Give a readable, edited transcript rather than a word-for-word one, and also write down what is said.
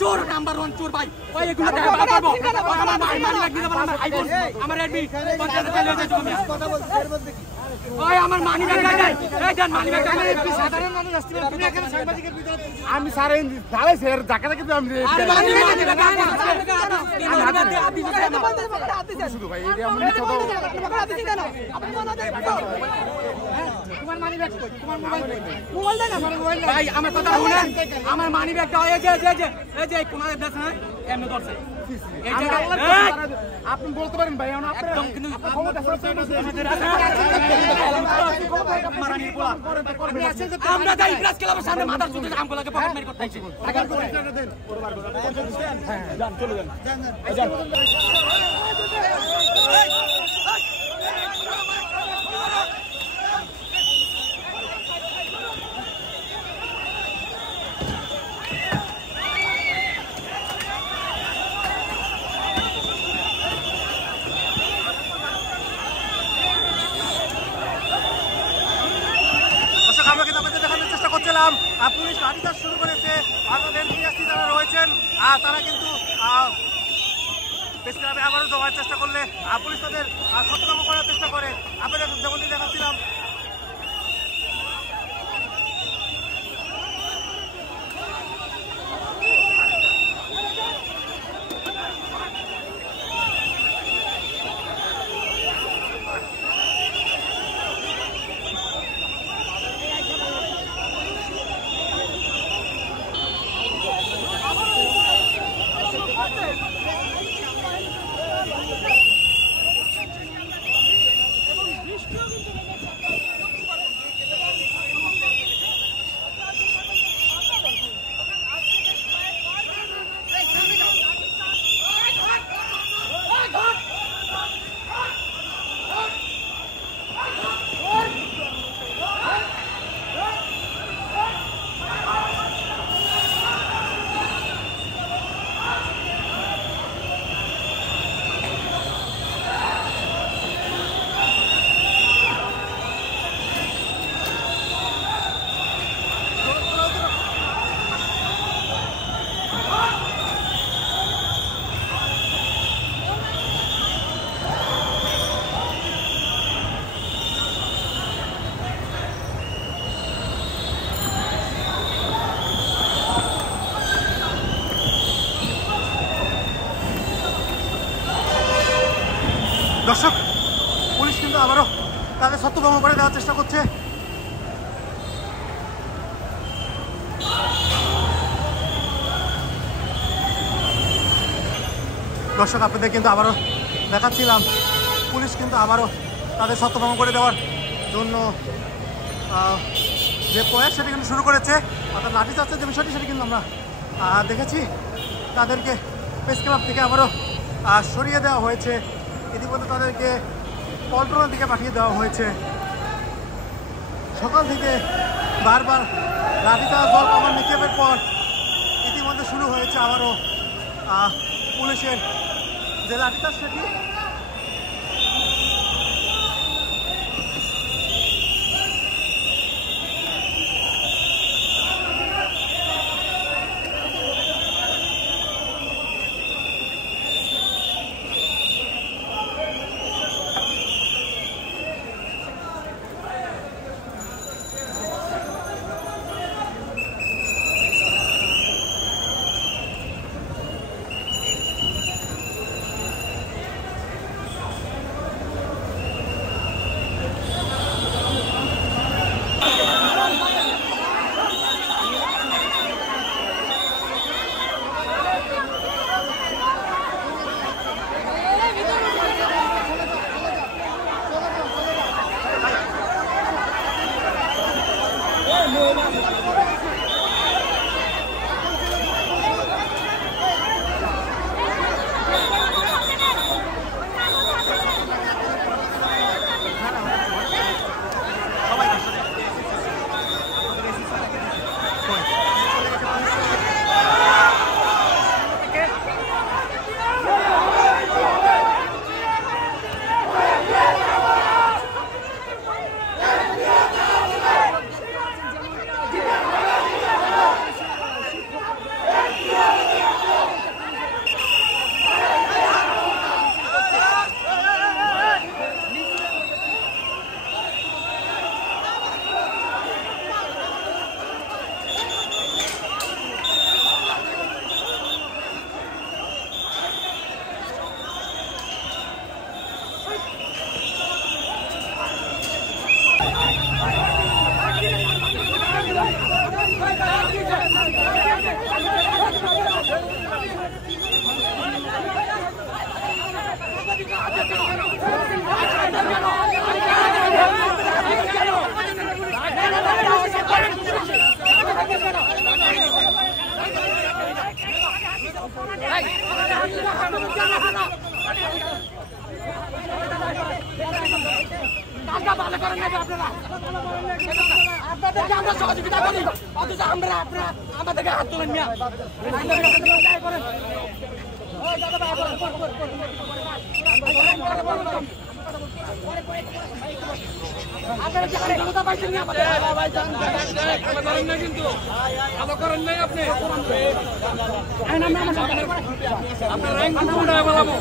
চোর নাম্বার 1 চোর ভাই আমার মানি ব্যাগ নাই মানি ব্যাগ সাধারণ মানুষ আমি স্যার ঢালাই স্যার ধাক্কা ধাক্কি আমি ভাই তোমার মানি ব্যাগ তোমার মোবাইল দেন ভাই আমার কথা শুনেন আমার মানি ব্যাগটা এই যে কোনায় ব্যাগ না এমনি ধরছে আপনি বলতে পারেন ভাই একদম কিন্তু আমরা যাই প্রেস ক্লাবের সামনে মাথার চুলে আমগুলোকে পকেট মারি করতে আইছি চলে যান পুলিশ লাঠিচার্জ শুরু করেছে এনপিএসসি যারা রয়েছেন তারা কিন্তু প্রেস ক্লাবে আবারও জমার চেষ্টা করলে পুলিশ তাদের ছত্রভঙ্গ করার চেষ্টা করে আপনাদের যেমনটি দেখাচ্ছিলাম দর্শক পুলিশ কিন্তু আবারও তাদের ছত্রভঙ্গ করে দেওয়ার চেষ্টা করছে দর্শক আপনাদের কিন্তু আবারও দেখাচ্ছিলাম পুলিশ কিন্তু আবারও তাদের ছত্রভঙ্গ করে দেওয়ার জন্য যে প্রয়াস সেটি কিন্তু শুরু করেছে অর্থাৎ লাঠিচার্জের যে বিষয়টি সেটি কিন্তু আমরা দেখেছি তাদেরকে প্রেস ক্লাব থেকে আবারও সরিয়ে দেওয়া হয়েছে ইতিমধ্যে তাদেরকে পল্টনের দিকে পাঠিয়ে দেওয়া হয়েছে সকাল থেকে বারবার লাঠিচার্জ জল কামান নিক্ষেপের পর ইতিমধ্যে শুরু হয়েছে আবারও পুলিশের যে লাঠিচার্জ সেটি ভালো করেন নাকি আপনারা? আপনাদেরকে আমরা সহযোগিতা করি, অথচ আমরা আমাদেরকে হাত তোলেন মিয়া। আপনারা যেখানে ক্ষমতা পাইছেন না আমাদের ভালো করেন না, কিন্তু ভালো করেন নাই আপনি। আপনার র্যাঙ্ক কোনটা বলাবো?